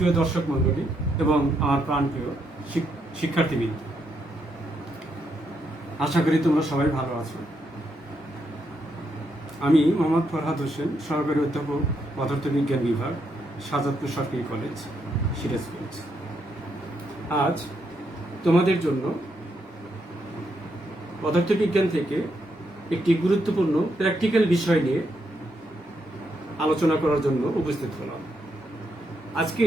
সুপ্রিয় দর্শক মণ্ডলী এবং আমার প্রাণপ্রিয় শিক্ষার্থীবৃন্দ, আশা করি তোমরা সবাই ভালো আছো। আমি মোহাম্মদ ফরহাদ হোসেন, সহকারী অধ্যাপক, পদার্থবিজ্ঞান বিভাগ, সাজাদপুর সরকারি কলেজ, সিরাজগঞ্জ। আজ তোমাদের জন্য পদার্থবিজ্ঞান থেকে একটি গুরুত্বপূর্ণ প্র্যাকটিক্যাল বিষয় নিয়ে আলোচনা করার জন্য উপস্থিত হলাম। আজকে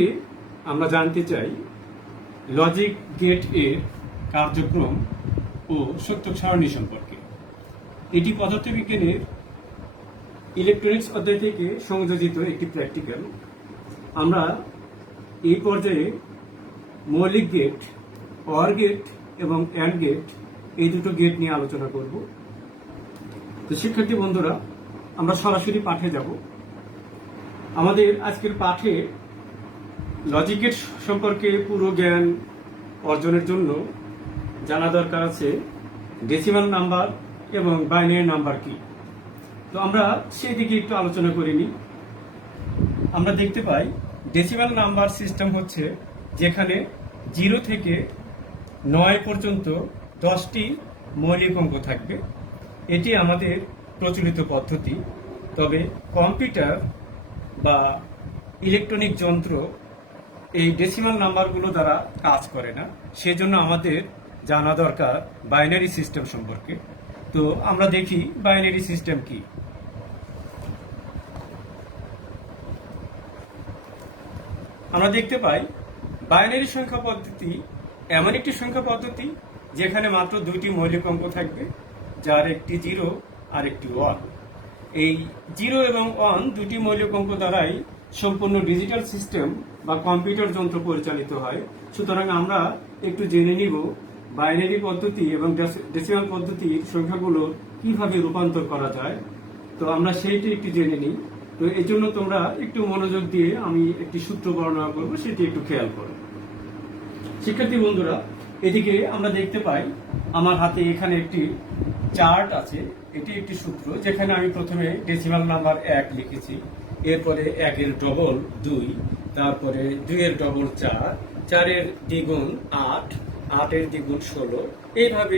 আমরা জানতে চাই লজিক গেট এর কার্যক্রম ও সত্যক সারণী সম্পর্কে। এটি পদার্থবিজ্ঞানের ইলেকট্রনিক্স অধ্যায় থেকে সংযোজিত একটি প্র্যাকটিক্যাল। আমরা এই পর্যায়ে মৌলিক গেট, অর গেট এবং অ্যান্ড গেট, এই দুটো গেট নিয়ে আলোচনা করব। তো শিক্ষার্থী বন্ধুরা, আমরা সরাসরি পাঠে যাব। আমাদের আজকের পাঠে লজিক গেট সম্পর্কে পুরো জ্ঞান অর্জনের জন্য জানা দরকার আছে ডেসিমাল নাম্বার এবং বাইনারি নাম্বার কি। তো আমরা সেই দিকে একটু আলোচনা করে নিই। আমরা দেখতে পাই ডেসিমাল নাম্বার সিস্টেম হচ্ছে যেখানে 0 থেকে 9 পর্যন্ত 10টি মৌলিক অঙ্ক থাকবে। এটি আমাদের প্রচলিত পদ্ধতি। তবে কম্পিউটার বা ইলেকট্রনিক যন্ত্র এই ডেসিমাল নাম্বারগুলো দ্বারা কাজ করে না, সেজন্য আমাদের জানা দরকার বাইনারি সিস্টেম সম্পর্কে। তো আমরা দেখি বাইনারি সিস্টেম কি। আমরা দেখতে পাই বাইনারি সংখ্যা পদ্ধতি এমন একটি সংখ্যা পদ্ধতি যেখানে মাত্র 2টি মৌলিক অঙ্ক থাকবে, যার একটি 0 আর একটি 1। এই 0 এবং 1 দুটি মৌলিক অঙ্ক দ্বারাই সম্পূর্ণ ডিজিটাল সিস্টেম বা কম্পিউটার যন্ত্র পরিচালিত হয়। সুতরাং আমরা একটু জেনে নিব বাইনারি পদ্ধতি এবং ডেসিমাল পদ্ধতির সংখ্যাগুলো কিভাবে রূপান্তর করা যায়। তো আমরা সেইটি একটু জেনে নিই। তো এই জন্য তোমরা একটু মনোযোগ দিয়ে আমি একটি সূত্র বর্ণনা করব, সেটি একটু খেয়াল করো। শিক্ষার্থী বন্ধুরা, এদিকে আমরা দেখতে পাই আমার হাতে এখানে একটি চার্ট আছে। এটি একটি সূত্র যেখানে আমি প্রথমে ডেসিমাল নাম্বার 1 লিখেছি, এরপরে 1 এর ডবল 2, তারপরে 2 এর ডবল 4, 4 এর দ্বিগুণ 8, 8 এর দ্বিগুণ 16। এইভাবে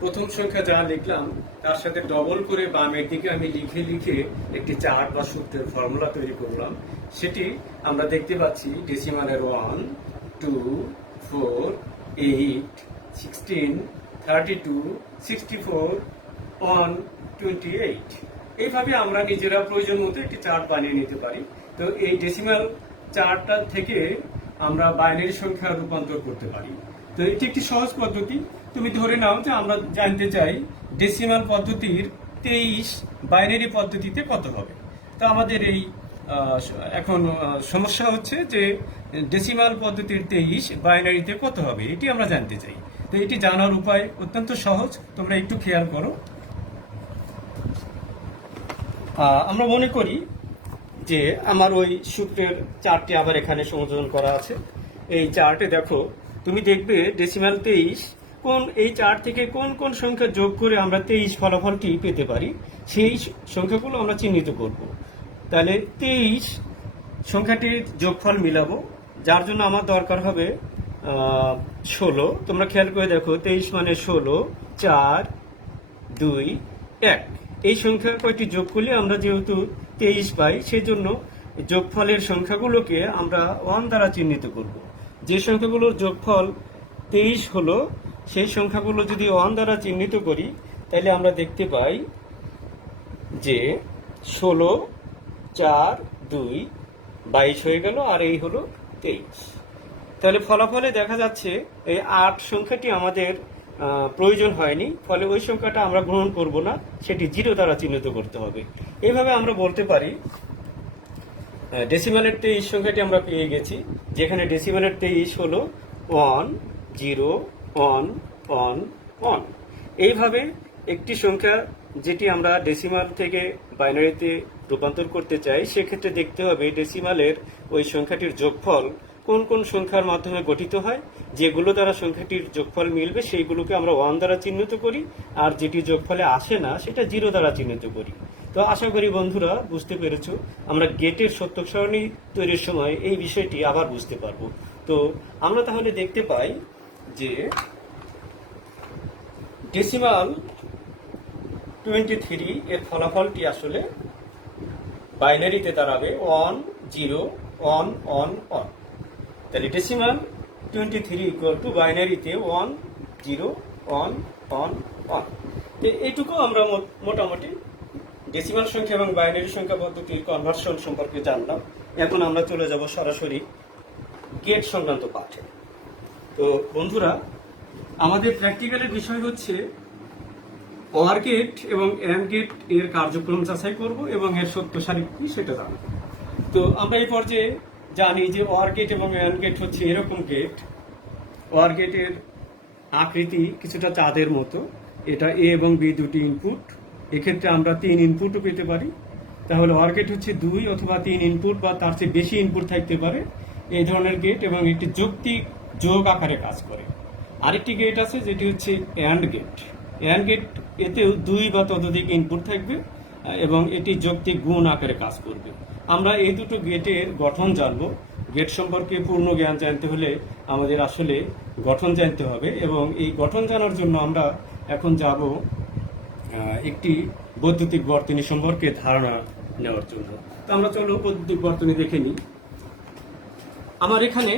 প্রথম সংখ্যা যা লিখলাম তার সাথে ডবল করে বামের দিকে আমি লিখে লিখে একটি চার্ট বা সূত্রের ফর্মুলা তৈরি করলাম। সেটি আমরা দেখতে পাচ্ছি ডেসিমালের 1, 2, 4, 8, 16, 32, 64, 128। এইভাবে আমরা নিজেরা প্রয়োজন মতো একটি চার্ট বানিয়ে নিতে পারি। তো এই ডেসিমাল চার্টটা থেকে আমরা বাইনারি সংখ্যা রূপান্তর করতে পারি। তো এটি একটি সহজ পদ্ধতি। তুমি ধরে নাও যে আমরা জানতে চাই ডেসিমাল পদ্ধতির 23 বাইনারি পদ্ধতিতে কত হবে। তো আমাদের এই এখন সমস্যা হচ্ছে যে ডেসিমাল পদ্ধতির 23 বাইনারিতে কত হবে, এটি আমরা জানতে চাই। তো এটি জানার উপায় অত্যন্ত সহজ, তোমরা একটু খেয়াল করো। আমরা মনে করি যে আমার ওই সূত্রের চার্টটি আবার এখানে সংযোজন করা আছে। এই চার্টে দেখো, তুমি দেখবে ডেসিমাল 23 এই চার্ট থেকে কোন কোন সংখ্যা যোগ করে আমরা 23 ফলাফলটি পেতে পারি, সেই সংখ্যাগুলো আমরা চিহ্নিত করব। তাহলে 23 সংখ্যাটির যোগফল মিলাবো, যার জন্য আমার দরকার হবে 16। তোমরা খেয়াল করে দেখো, 23 মানে 16, 4, 2, 1। এই সংখ্যা কয়টি যোগ করলে আমরা যেহেতু 23 পাই, সেই জন্য যোগফলের সংখ্যাগুলোকে আমরা 1 দ্বারা চিহ্নিত করব। যে সংখ্যাগুলোর যোগফল 23 হলো, সেই সংখ্যাগুলো যদি 1 দ্বারা চিহ্নিত করি, তাহলে আমরা দেখতে পাই যে 16, 4, 2, 22 হয়ে গেল, আর এই হলো 23। তাহলে ফলাফলে দেখা যাচ্ছে এই 8 সংখ্যাটি আমাদের প্রয়োজন হয়নি, ফলে ওই সংখ্যাটা আমরা গ্রহণ করব না, সেটি 0 দ্বারা চিহ্নিত করতে হবে। এইভাবে আমরা বলতে পারি ডেসিমালের 23 সংখ্যাটি আমরা পেয়ে গেছি, যেখানে ডেসিমালের 23 হলো 1, 0, 1, 1, 1। এইভাবে একটি সংখ্যা যেটি আমরা ডেসিমাল থেকে বাইনারিতে রূপান্তর করতে চাই, সেক্ষেত্রে দেখতে হবে ডেসিমালের ওই সংখ্যাটির যোগফল কোন কোন সংখ্যার মাধ্যমে গঠিত হয়। যেগুলো দ্বারা সংখ্যাটির যোগফল মিলবে সেইগুলোকে আমরা 1 দ্বারা চিহ্নিত করি, আর যেটি যোগফলে আসে না সেটা 0 দ্বারা চিহ্নিত করি। তো তো আশা করি বন্ধুরা বুঝতে পেরেছো। আমরা গেটের সত্যক সারণী তৈরির সময় এই বিষয়টি আবার বুঝতে পারবো। তো আমরা তাহলে দেখতে পাই যে ডেসিমাল 23 এর ফলাফলটি আসলে বাইনারিতে দাঁড়াবে 1 0 1 1 1। তাহলে ডেসিমাল 23 ইকুয়াল টু বাইনারিতে 1 0 1 1 1। তো এইটুকু আমরা মোটামুটি ডেসিমাল সংখ্যা এবং বাইনারি সংখ্যা পদ্ধতির কনভার্সন সম্পর্কে জানলাম। এখন আমরা চলে যাব সরাসরি গেট সংক্রান্ত পাঠে। তো বন্ধুরা, আমাদের প্র্যাকটিক্যালের বিষয় হচ্ছে OR গেট এবং AND গেট এর কার্যক্রম যাচাই করব এবং এর সত্য সারি কি সেটা জানব। তো আমরা এই পর্যায়ে জানি যে OR গেট এবং AND গেট হচ্ছে এরকম গেট। OR গেটের আকৃতি কিছুটা চাঁদের মতো। এটা A এবং B দুটি ইনপুট। এক্ষেত্রে আমরা 3 ইনপুটও পেতে পারি। তাহলে OR গেট হচ্ছে 2 অথবা 3 ইনপুট বা তার চেয়ে বেশি ইনপুট থাকতে পারে এই ধরনের গেট, এবং একটি যৌক্তিক যোগ আকারে কাজ করে। আরেকটি গেট আছে যেটি হচ্ছে AND গেট। AND গেট এতেও 2 বা ততোধিক ইনপুট থাকবে এবং এটি যৌক্তিক গুণ আকারে কাজ করবে। আমরা এই দুটো গেটের গঠন জানবো। গেট সম্পর্কে পূর্ণ জ্ঞান জানতে হলে আমাদের আসলে গঠন জানতে হবে, এবং এই গঠন জানার জন্য আমরা এখন যাব একটি বৈদ্যুতিক বর্তনী সম্পর্কে ধারণা নেওয়ার জন্য। তো আমরা চলো বৈদ্যুতিক বর্তনী দেখে নিই। আমার এখানে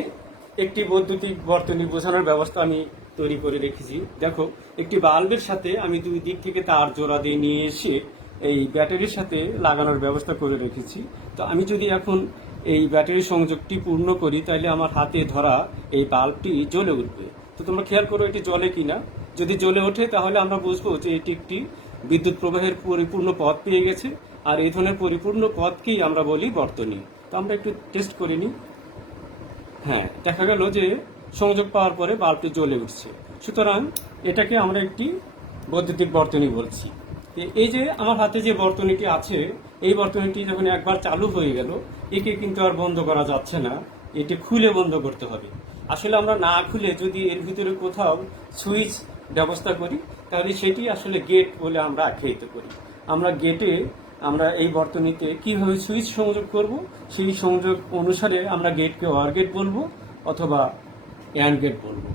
একটি বৈদ্যুতিক বর্তনী বোঝানোর ব্যবস্থা আমি তৈরি করে রেখেছি। দেখো, একটি বাল্বের সাথে আমি দুই দিক থেকে তার জোড়া দিয়ে নিয়ে এসে এই ব্যাটারির সাথে লাগানোর ব্যবস্থা করে রেখেছি। তো আমি যদি এখন এই ব্যাটারি সংযোগটি পূর্ণ করি তাহলে আমার হাতে ধরা এই বাল্বটি জ্বলে উঠবে। তো তোমরা খেয়াল করো এটি জ্বলে কিনা। যদি জ্বলে ওঠে তাহলে আমরা বুঝবো যে এটি একটি বিদ্যুৎ প্রবাহের পরিপূর্ণ পথ পেয়ে গেছে, আর এই ধরনের পরিপূর্ণ পথকেই আমরা বলি বর্তনী। তো আমরা একটু টেস্ট করে নিই। হ্যাঁ, দেখা গেল যে সংযোগ পাওয়ার পরে বাল্বটি জ্বলে উঠছে। সুতরাং এটাকে আমরা একটি বৈদ্যুতিক বর্তনী বলছি। এই যে আমার হাতে যে বর্তনীটি আছে, এই বর্তনীটি যখন একবার চালু হয়ে গেল, একে কিন্তু আর বন্ধ করা যাচ্ছে না, এটি খুলে বন্ধ করতে হবে। আসলে আমরা না খুলে যদি এর ভিতরে কোথাও সুইচ ব্যবস্থা করি তাহলে সেটি আসলে গেট বলে আমরা আখ্যায়িত করি। আমরা এই বর্তনীতে কিভাবে সুইচ সংযোগ করব, সেই সংযোগ অনুসারে আমরা গেটকে OR গেট বলবো অথবা AND গেট বলবো।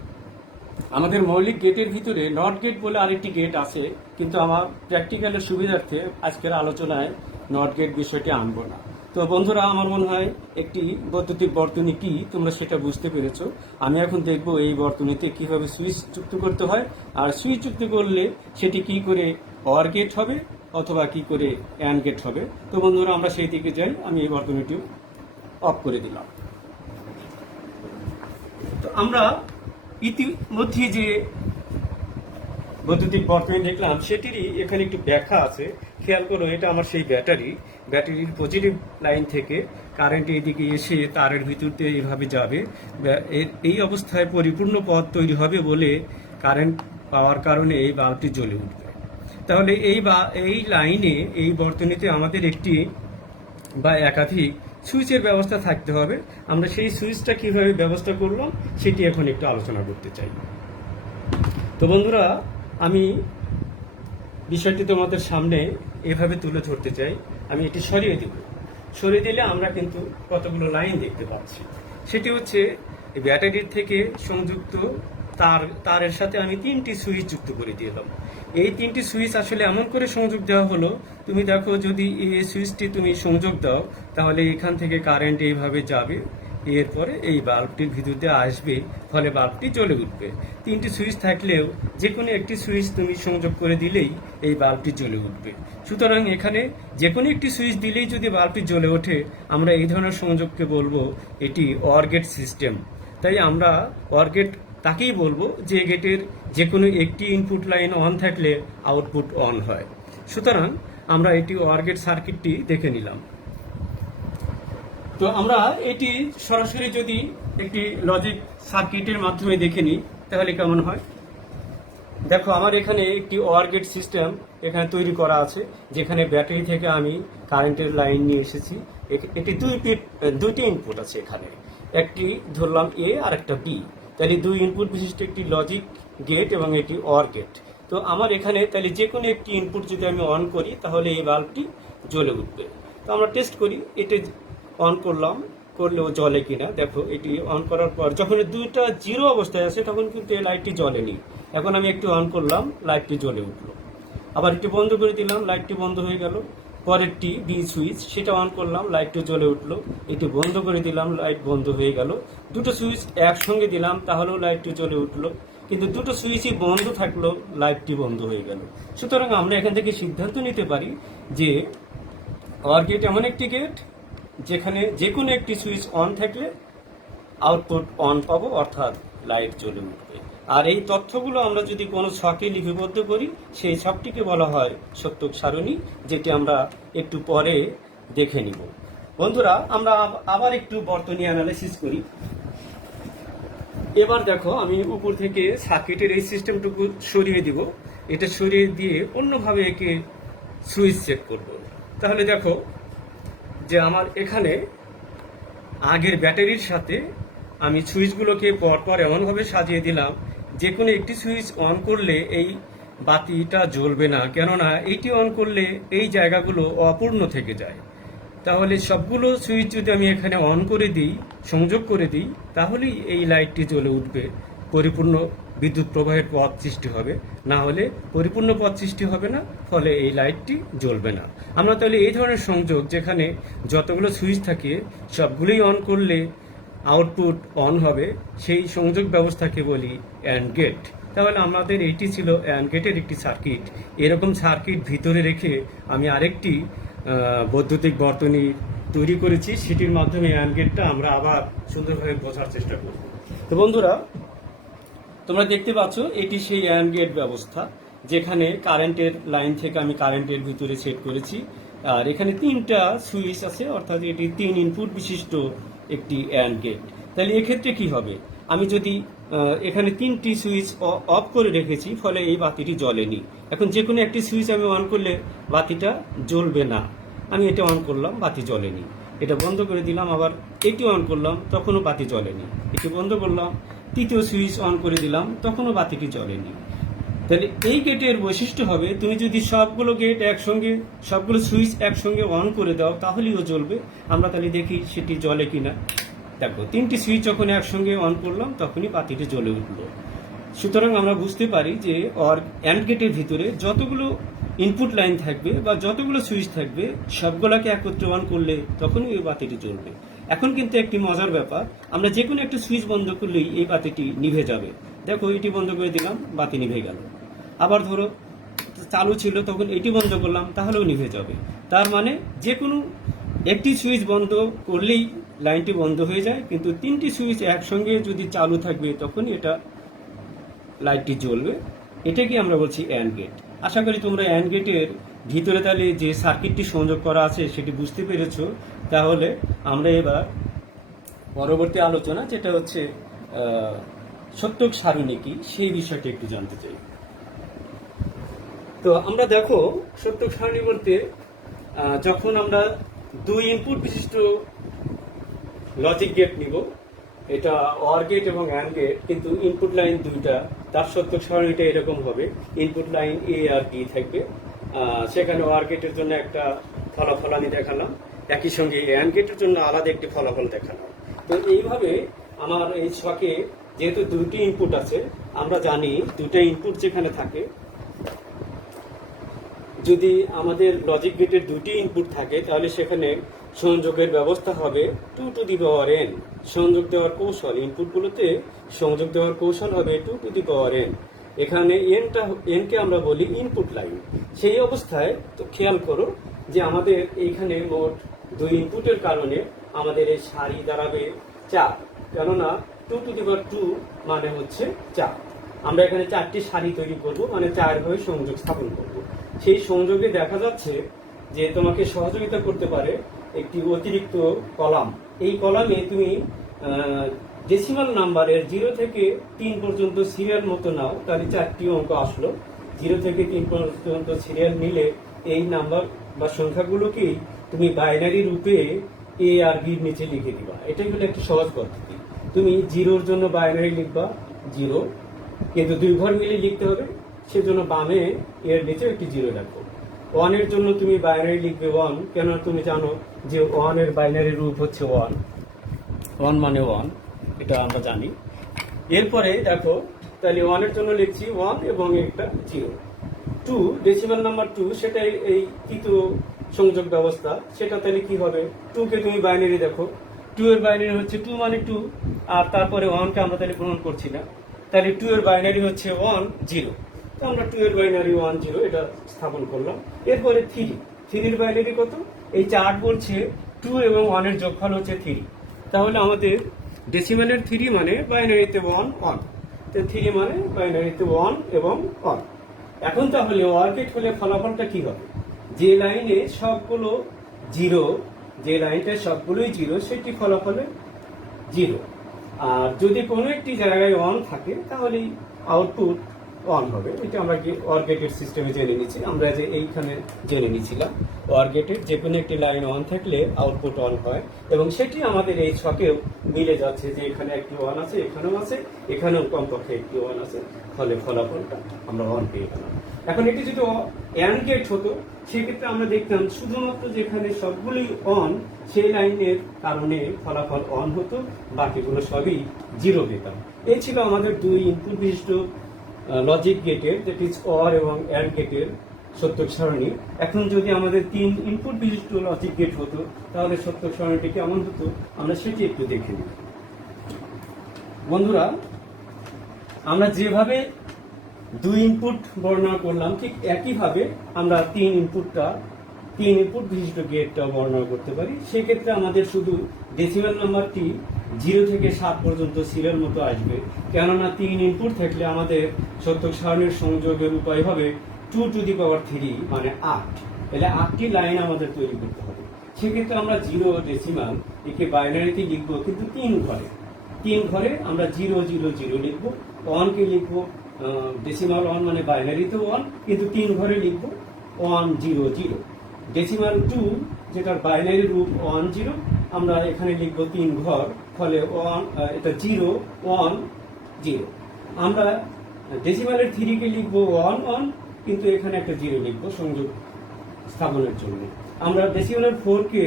আমাদের মৌলিক গেটের ভিতরে নট গেট বলে আরেকটি গেট আছে, কিন্তু আমার প্র্যাকটিক্যালের সুবিধার্থে আজকের আলোচনায় নট গেট বিষয়টি আনবো না। তো বন্ধুরা, আমার মনে হয় একটি বৈদ্যুতিক বর্তনী কি তোমরা সেটা বুঝতে পেরেছো। আমি এখন দেখব এই বর্তনীতে কিভাবে সুইচ যুক্ত করতে হয়, আর সুইচ যুক্ত করলে সেটি কি করে OR গেট হবে অথবা কি করে AND গেট হবে। তো বন্ধুরা, আমরা সেই দিকে যাই। আমি এই বর্তনীটি অফ করে দিলাম। তো আমরা ইতিমধ্যে যে বৈদ্যুতিক বর্তনী দেখলাম সেটিরই এখানে একটি ব্যাখ্যা আছে। খেয়াল করো, এটা আমার সেই ব্যাটারির পজিটিভ লাইন থেকে কারেন্ট এইদিকে এসে তারের ভিতর দিয়ে এইভাবে যাবে। এই অবস্থায় পরিপূর্ণ পথ তৈরি হবে বলে কারেন্ট পাওয়ার কারণে এই বাল্বটি জ্বলে উঠবে। তাহলে এই লাইনে এই বর্তনীতে আমাদের একটি বা একাধিক সুইচের ব্যবস্থা থাকতে হবে। আমরা সেই সুইচটা কিভাবে ব্যবস্থা করলাম সেটি এখন একটু আলোচনা করতে চাই। তো বন্ধুরা, আমি বিষয়টি তোমাদের সামনে এভাবে তুলে ধরতে চাই। আমি এটি সরিয়ে দিলে আমরা কিন্তু কতগুলো লাইন দেখতে পাচ্ছি। সেটি হচ্ছে ব্যাটারির থেকে সংযুক্ত তারের সাথে আমি 3টি সুইচ যুক্ত করে দিলাম। এই 3টি সুইচ আসলে এমন করে সংযোগ দেওয়া হলো, তুমি দেখো যদি এই সুইচটি তুমি সংযোগ দাও তাহলে এখান থেকে কারেন্ট এইভাবে যাবে, এরপরে এই বাল্বটির ভিতর দিয়ে আসবে, ফলে বাল্বটি জ্বলে উঠবে। 3টি সুইচ থাকলেও যে কোনো একটি সুইচ তুমি সংযোগ করে দিলেই এই বাল্বটি জ্বলে উঠবে। সুতরাং এখানে যে কোনো একটি সুইচ দিলেই যদি বাল্বটি জ্বলে ওঠে, আমরা এই ধরনের সংযোগকে বলবো এটি OR গেট সিস্টেম। তাই আমরা OR গেট তাকেই বলবো যে গেটের যে কোনো একটি ইনপুট লাইন অন থাকলে আউটপুট অন হয়। সুতরাং আমরা এটি OR গেট সার্কিটটি দেখে নিলাম। তো আমরা এটি সরাসরি যদি একটি লজিক সার্কিটের মাধ্যমে দেখে নিই তাহলে কেমন হয়। দেখো, আমার এখানে একটি OR গেট সিস্টেম এখানে তৈরি করা আছে, যেখানে ব্যাটারি থেকে আমি কারেন্টের লাইন নিয়ে এসেছি। এটি দুটি ইনপুট আছে এখানে, একটি ধরলাম A আর একটা B। তাহলে 2 ইনপুট বিশিষ্ট একটি লজিক গেট এবং একটি OR গেট। তো আমার এখানে তাহলে যে কোনো একটি ইনপুট যদি আমি অন করি তাহলে এই বাল্বটি জ্বলে উঠবে। তো আমরা টেস্ট করি, এটা অন করলাম, করলেও জ্বলে কিনা। দেখো এটি অন করার পর যখন দুইটা জিরো অবস্থায় আছে তখন কিন্তু এই লাইটটি জ্বলেনি। এখন আমি একটু অন করলাম, লাইটটি জ্বলে উঠলো। আবার একটু বন্ধ করে দিলাম, লাইটটি বন্ধ হয়ে গেল। পরেরটি বি সুইচ, সেটা অন করলাম, লাইটটি জ্বলে উঠলো। এটি বন্ধ করে দিলাম, লাইট বন্ধ হয়ে গেল। দুটো সুইচ একসঙ্গে দিলাম, তাহলেও লাইটটি জ্বলে উঠলো। কিন্তু দুটো সুইচই বন্ধ থাকলো, লাইটটি বন্ধ হয়ে গেল। সুতরাং আমরা এখান থেকে সিদ্ধান্ত নিতে পারি যে OR গেট এমন একটি গেট যেখানে যে কোনো একটি সুইচ অন থাকলে আউটপুট অন পাবো, অর্থাৎ লাইট জ্বলে উঠবে। আর এই তথ্যগুলো আমরা যদি কোনো ছকে লিপিবদ্ধ করি, সেই ছকটিকে বলা হয় সত্যক সারণী, যেটি আমরা একটু পরে দেখে নিব। বন্ধুরা, আমরা আবার একটু বর্তনী অ্যানালাইসিস করি। এবার দেখো আমি উপর থেকে সার্কিটের এই সিস্টেমটুকু সরিয়ে দিব। এটা সরিয়ে দিয়ে অন্যভাবে একে সুইচ চেক করব। তাহলে দেখো যে আমার এখানে আগের ব্যাটারির সাথে আমি সুইচগুলোকে পরপর এমনভাবে সাজিয়ে দিলাম, যে কোনো একটি সুইচ অন করলে এই বাতিটা জ্বলবে না, কেননা এইটি অন করলে এই জায়গাগুলো অপূর্ণ থেকে যায়। তাহলে সবগুলো সুইচ যদি আমি এখানে অন করে দিই, সংযোগ করে দিই, তাহলেই এই লাইটটি জ্বলে উঠবে, পরিপূর্ণ বিদ্যুৎ প্রবাহের পথ সৃষ্টি হবে। না হলে পরিপূর্ণ পথ সৃষ্টি হবে না, ফলে এই লাইটটি জ্বলবে না। আমরা তাহলে এই ধরনের সংযোগ, যেখানে যতগুলো সুইচ থাকে সবগুলোই অন করলে আউটপুট অন হবে, সেই সংযোগ ব্যবস্থাকে বলি অ্যান্ড গেট। তাহলে আমাদের এইটি ছিল অ্যান্ড গেটের একটি সার্কিট। এরকম সার্কিট ভিতরে রেখে আমি আরেকটি বৈদ্যুতিক বর্তনী তৈরি করেছি, সেটির মাধ্যমে অ্যান্ড গেটটা আমরা আবার সুন্দরভাবে বোঝার চেষ্টা করব। তো বন্ধুরা, তোমরা দেখতে পাচ্ছ এটি সেই অ্যান্ড গেট ব্যবস্থা, যেখানে কারেন্টের লাইন থেকে আমি কারেন্টের ভিতরে সেট করেছি। আর এখানে তিনটা সুইচ আছে, অর্থাৎ এটি 3 ইনপুট বিশিষ্ট একটি অ্যান্ড গেট। তাহলে এক্ষেত্রে কি হবে, আমি যদি এখানে 3টি সুইচ অফ করে রেখেছি, ফলে এই বাতিটি জ্বলেনি। এখন যে কোনো একটি সুইচ আমি অন করলে বাতিটা জ্বলবে না। আমি এটা অন করলাম, বাতি জ্বলেনি। এটা বন্ধ করে দিলাম, আবার এটি অন করলাম, তখনও বাতি জ্বলেনি। এটি বন্ধ করলাম, তৃতীয় সুইচ অন করে দিলাম, তখনও বাতিটি জ্বলেনি। তাহলে এই গেটের বৈশিষ্ট্য হবে, তুমি যদি সবগুলো গেট একসঙ্গে, সবগুলো সুইচ একসঙ্গে অন করে দাও, তাহলেও জ্বলবে। আমরা তাহলে দেখি সেটি জ্বলে কিনা। দেখো 3টি সুইচ যখন একসঙ্গে অন করলাম, তখনই বাতিটি জ্বলে উঠলো। সুতরাং আমরা বুঝতে পারি যে অ্যান্ড গেটের ভিতরে যতগুলো ইনপুট লাইন থাকবে বা যতগুলো সুইচ থাকবে, সবগুলোকে একত্রে অন করলে তখনই ওই বাতিটি জ্বলবে। এখন কিন্তু একটি মজার ব্যাপার, আমরা যে কোনো একটা সুইচ বন্ধ করলেই এই বাতিটি নিভে যাবে। দেখো এটি বন্ধ করে দিলাম, বাতি নিভে গেল। আবার ধরো চালু ছিল, তখন এটি বন্ধ করলাম, তাহলেও নিভে যাবে। তার মানে যে কোনো একটি সুইচ বন্ধ করলেই লাইনটি বন্ধ হয়ে যায়, কিন্তু 3টি সুইচ একসঙ্গে যদি চালু থাকবে, তখনই এটা লাইটটি জ্বলবে। এটাকে আমরা বলছি অ্যান্ড গেট। আশা করি তোমরা অ্যান্ড গেটের ভিতরে তাহলে যে সার্কিটটি সংযোগ করা আছে সেটি বুঝতে পেরেছো। তাহলে আমরা এবার পরবর্তী আলোচনা, যেটা হচ্ছে সত্যক সারণী কি, সেই বিষয়টি একটু জানতে চাই। তো আমরা দেখো সত্যক সারণী বলতে, যখন আমরা 2 ইনপুট বিশিষ্ট লজিক গেট নিব, এটা OR গেট এবং অ্যান্ড গেট, কিন্তু ইনপুট লাইন 2টা, তার সত্যক সারণীটা এরকম হবে। ইনপুট লাইন A আর B থাকবে, সেখানে OR গেটের জন্য একটা ফলাফল আমি দেখালাম, একই সঙ্গে অ্যান্ড গেটের জন্য আলাদা একটি ফলাফল দেখালাম। তো এইভাবে আমার এই ছকে যেহেতু 2টি ইনপুট আছে, আমরা জানি 2টা ইনপুট যেখানে থাকে, যদি আমাদের লজিক গেটের 2টি ইনপুট থাকে, তাহলে সেখানে সংযোগের ব্যবস্থা হবে 2 টু দি পাওয়ার n। সংযোগ দেওয়ার কৌশল, ইনপুটগুলোতে সংযোগ দেওয়ার কৌশল হবে 2 টু দি পাওয়ার n। এখানে n-কে আমরা বলি ইনপুট লাইন। সেই অবস্থায় তো খেয়াল করো যে আমাদের এইখানে মোট 2 ইনপুটের কারণে আমাদের এই সারি দাঁড়াবে 4, কেননা 2 টু দি পাওয়ার 2 মানে হচ্ছে 4। আমরা এখানে 4টি সারি তৈরি করব, মানে 4 ভাবে সংযোগ স্থাপন করব। সেই সংযোগে দেখা যাচ্ছে যে তোমাকে সহযোগিতা করতে পারে একটি অতিরিক্ত কলাম। এই কলামে তুমি ডেসিমাল নাম্বারের 0 থেকে 3 পর্যন্ত সিরিয়াল মতো নাও, তাহলে 4টি অঙ্ক আসলো। 0 থেকে 3 পর্যন্ত সিরিয়াল নিলে এই নাম্বার বা সংখ্যাগুলোকেই তুমি বাইনারি রূপে A আর B নিচে লিখে দিবা। এটাই হলো একটি সহজ পদ্ধতি। তুমি 0-র জন্য বাইনারি লিখবা 0, কিন্তু 2 ঘর মিলে লিখতে হবে সেজন্য বামে এর নিচে একটি 0 রাখো। 1 এর জন্য তুমি বাইনারি লিখবে 1, কেন তুমি জানো যে 1 এর বাইনারি রূপ হচ্ছে 1, 1 মানে 1, এটা আমরা জানি। এরপরে দেখো, তাহলে 1 এর জন্য লিখছি 1 এবং একটা 0। 2 ডেসিমাল নাম্বার 2, সেটা এই তৃতীয় সংযোগ ব্যবস্থা, সেটা তাহলে কি হবে? 2 কে তুমি বাইনারি দেখো, 2 এর বাইনারি হচ্ছে 2 মানে 2, আর তারপরে 1 কে আমরা তাহলে গ্রহণ করছি না, তাহলে 2 এর বাইনারি হচ্ছে 1 0। তো আমরা 2 এর বাইনারি 1 0 এটা স্থাপন করলাম। এরপরে 3 এর বাইনারি কত? এই চার্ট বলছে 2 এবং 1 এর যোগফল হচ্ছে 3। তাহলে আমাদের ডেসিমালের 3 মানে বাইনারিতে 1 1, তো 3 মানে বাইনারিতে 1 এবং 1। এখন তাহলে OR গেট হলে ফলাফলটা কি হবে? যে লাইনে সবগুলো 0, যে লাইনটা সবগুলোই 0, সেটি ফলাফলে 0। আর যদি কোনো একটি জায়গায় 1 থাকে তাহলে আউটপুট 1 হবে। এটা আমরা OR গেটের সিস্টেমে জেনে নিচ্ছি, আমরা যে এইখানে জেনে নিয়েছিলাম। OR গেটের যে কোনো একটি লাইন 1 থাকলে আউটপুট 1 হয়, এবং সেটি আমাদের এই ছকেও মিলে যাচ্ছে যে এখানে একটি 1 আছে, এখানেও আছে, এখানেও কমপক্ষে একটি 1 আছে, ফলে ফলাফলটা আমরা 1 পেয়ে গেলাম। এখন এটি যদি AND গেট হতো, সেক্ষেত্রে আমরা দেখতাম শুধুমাত্র যেখানে সবগুলোই 1, সেই লাইনের কারণে ফলাফল 1 হতো, বাকিগুলো সবই 0 পেতাম। এই ছিল আমাদের 2 ইনপুট বিশিষ্ট লজিক গেটের, দ্যাট ইজ OR এবং AND গেটের সত্যক সারণী। এখন যদি আমাদের 3 ইনপুট বিশিষ্ট লজিক গেট হতো, তাহলে সত্যক সারণীটি কেমন হতো আমরা সেটি একটু দেখে নিই। বন্ধুরা, আমরা যেভাবে 2 ইনপুট বর্ণনা করলাম, ঠিক একইভাবে আমরা 3 ইনপুট বিশিষ্ট গেটটা বর্ণনা করতে পারি। সেক্ষেত্রে আমাদের শুধু ডেসিমাল নাম্বারটি 0 থেকে 7 পর্যন্ত সিরিয়াল মতো আসবে, কেননা 3 ইনপুট থাকলে আমাদের সত্যক সারণীর সংযোগের উপায় হবে 2 টু দি পাওয়ার 3 মানে 8। তাহলে 8টি লাইন আমাদের তৈরি করতে হবে। সেক্ষেত্রে আমরা 0 ডেসিমাল একে বাইনারিতে লিখবো, কিন্তু 3 ঘরে আমরা 0 0 0 লিখবো, 1 কে লিখবো ডেসিমাল 1 মানে বাইনারিতে 1, কিন্তু 3 ঘরে লিখবো 1 0 0। ডেসিমাল 2 যেটার বাইনারি রূপ 1 0, আমরা এখানে লিখবো 3 ঘর, ফলে 1 এটা 0 1 0। আমরা ডেসিমালের 3 কে লিখবো 1 1, কিন্তু এখানে একটা 0 লিখবো সংযোগ স্থাপনের জন্য। আমরা ডেসিমালের 4 কে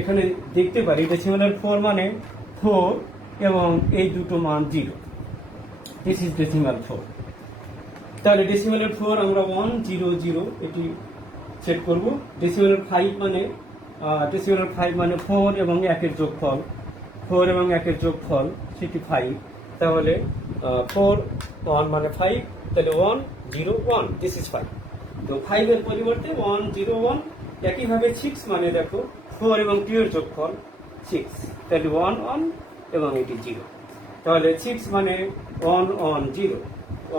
এখানে দেখতে পারি, ডেসিমালের 4 মানে 4 এবং এই দুটো মান 0, দিস ইজ ডেসিমাল 4। তাহলে ডেসিমালের 4 আমরা 1 0 0 এটি সেট করব। ডেসিমালের 5 মানে 4 এবং 1 এর যোগফল, 4 এবং 1 এর যোগফল সেটি 5। তাহলে 4 1 মানে 5, তাহলে 1 0 1, দিস ইজ 5। তো 5 এর পরিবর্তে 1 0 1। একইভাবে 6 মানে দেখো 4 এবং 2 এর যোগফল 6, তাহলে 1 1 এবং এটি 0। তাহলে 6 মানে 1 1 0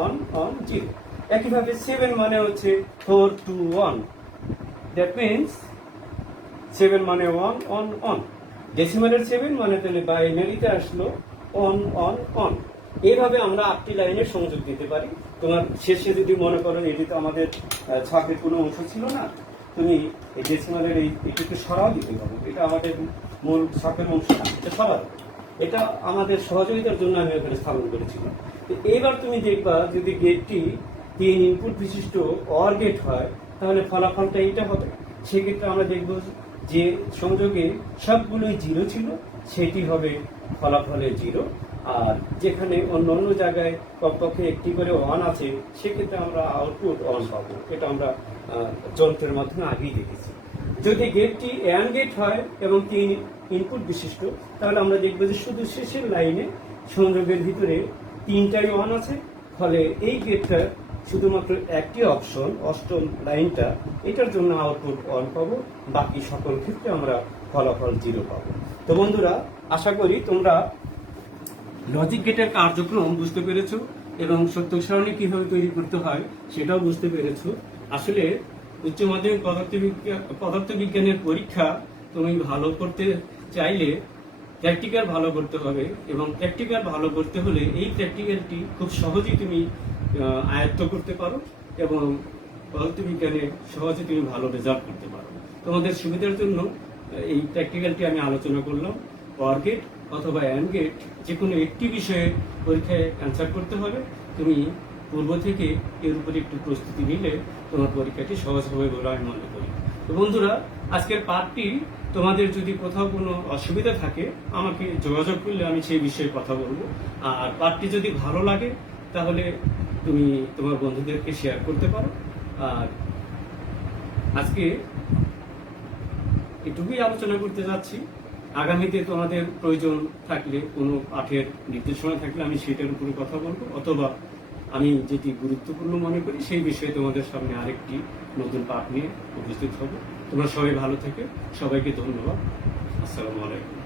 1 1 0। একইভাবে 7 মানে হচ্ছে 4 2 1, দ্যাট মিনস 7 মানে 1 1 1। ডেসিমালের 7 মানে তাহলে বাইনারিতে আসলো 1 1 1। এইভাবে আমরা 8টি লাইনের সংযোগ দিতে পারি। তোমার শেষে যদি মনে করো এটি তো আমাদের ছকের কোনো অংশ ছিল না, তুমি এই ডেসিমালের এইটিকে সরাও দিতে পারো, এটা আমাদের মূল ছকের অংশ না, এটা সরাও। এটা আমাদের সহযোগিতার জন্য আমি এখানে স্থাপন করেছিলাম। তো এইবার তুমি দেখবা যদি গেটটি 3 ইনপুট বিশিষ্ট OR গেট হয়, তাহলে ফলাফলটা এইটা হবে। সেক্ষেত্রে আমরা দেখব যে সংযোগে সবগুলোই 0 ছিল, সেটি হবে ফলাফলে 0। আর যেখানে অন্য জায়গায় কমপক্ষে একটি করে 1 আছে, সেক্ষেত্রে আমরা আউটপুট 1 পাবো। এটা আমরা যন্ত্রের মাধ্যমে আগেই দেখেছি। যদি গেটটি AND গেট হয় এবং 3 ইনপুট বিশিষ্ট, তাহলে আমরা দেখবো যে শুধু শেষের লাইনে সংযোগের ভিতরে 3টাই 1 আছে, ফলে এই গেটটা শুধুমাত্র একটি অপশন, অষ্টম লাইনটা, এটার জন্য আউটপুট 1 পাবো, বাকি সকল ক্ষেত্রে আমরা ফলাফল 0 পাবো। তো বন্ধুরা, আশা করি তোমরা লজিক গেটের কার্যক্রম বুঝতে পেরেছো এবং সত্যক সারণী কিভাবে তৈরি করতে হয় সেটাও বুঝতে পেরেছো। আসলে উচ্চ মাধ্যমিক পদার্থবিজ্ঞানের পরীক্ষা তুমি ভালো করতে চাইলে প্র্যাকটিক্যাল ভালো করতে হবে, এবং প্র্যাকটিক্যাল ভালো করতে হলে এই প্র্যাকটিক্যালটি খুব সহজেই তুমি আয়ত্ত করতে পারো এবং পদার্থবিজ্ঞানে সহজে তুমি ভালো রেজাল্ট করতে পারো। তোমাদের সুবিধার জন্য এই প্র্যাকটিক্যালটি আমি আলোচনা করলাম। OR গেট অথবা AND গেট যে কোনো একটি বিষয়ে পরীক্ষায় অ্যান্সার করতে হবে, তুমি পূর্ব থেকে এর উপরে একটু প্রস্তুতি নিলে তোমার পরীক্ষাটি সহজ হবে বলে আমি মনে করি। তো বন্ধুরা, আজকের পাঠটি তোমাদের যদি কোথাও কোনো অসুবিধা থাকে আমাকে যোগাযোগ করলে আমি সেই বিষয়ে কথা বলবো। আর পাঠটি যদি ভালো লাগে তাহলে তুমি তোমার বন্ধুদেরকে শেয়ার করতে পারো। আর আজকে এটুকুই আলোচনা করতে যাচ্ছি। আগামীতে তোমাদের প্রয়োজন থাকলে কোনো পাঠের নির্দেশনা থাকলে আমি সেটার উপরে কথা বলবো, অথবা আমি যেটি গুরুত্বপূর্ণ মনে করি সেই বিষয়ে তোমাদের সামনে আরেকটি নতুন পাঠ নিয়ে উপস্থিত হব। তোমরা সবাই ভালো থেকে, সবাইকে ধন্যবাদ। আসসালামু আলাইকুম।